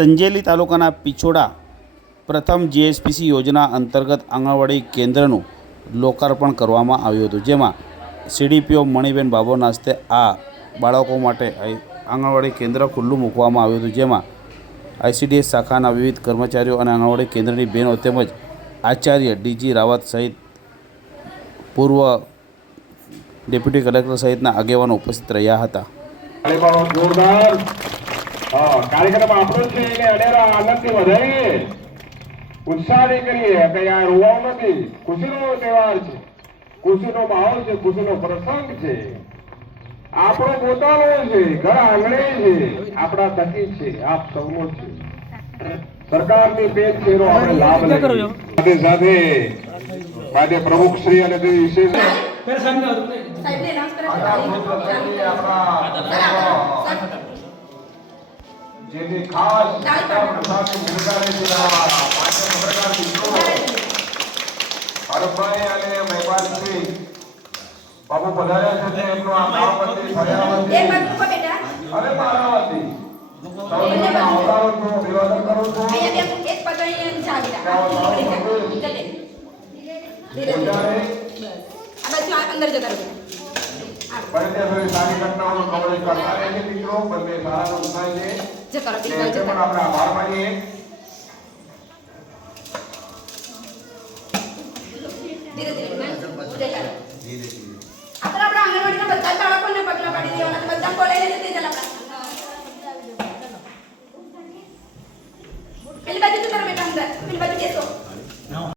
સંજેલી તાલુકાના પિછોડા પ્રથમ જીએસપીસી યોજના અંતર્ગત આંગણવાડી કેન્દ્રનું લોકાર્પણ કરવામાં આવ્યું હતું, જેમાં સીડીપીઓ મણિબેન બાબોના હસ્તે આ બાળકો માટે આંગણવાડી કેન્દ્ર ખુલ્લું મૂકવામાં આવ્યું હતું, જેમાં આઈસીડીએસ શાખાના વિવિધ કર્મચારીઓ અને આંગણવાડી કેન્દ્રની બહેનો તેમજ આચાર્ય ડીજી રાવત સહિત પૂર્વ ડેપ્યુટી કલેક્ટર સહિતના આગેવાનો ઉપસ્થિત રહ્યા હતા. કાર્યક્રમ આપણો છે એને અનેરા આનંદથી વધારીએ, ઉત્સાહથી કરીએ કે યાર રોવાનું નથી. ખુશીનો તહેવાર છે, ખુશીનો માહોલ છે, ખુશીનો પ્રસંગ છે, આપણો પોતાનો છે, ઘર આંગણે છે, આપણા થકી છે, આપ સૌનો છે. સરકારની પેજ છે એનો આપણે લાભ લઈએ. સાથે સાથે માન્ય પ્રમુખ શ્રી અને વિશેષ જેથી ખાસ હરભાઈ અને મહેમાનશ્રી બાબુ પધાર્યા છે એમનો આભાર મંત્રી ફળિયાવાથી અને મારાવાથી સૌને આવકારું છું, અભિવાદન કરું છું. બંને સારી ઘટનાઓનો કવરેજ કરતા રહે છે મિત્રો, બંને સારા ઉત્સાહ છે. આપણે આભાર માનીએ. ધીરે ધીરે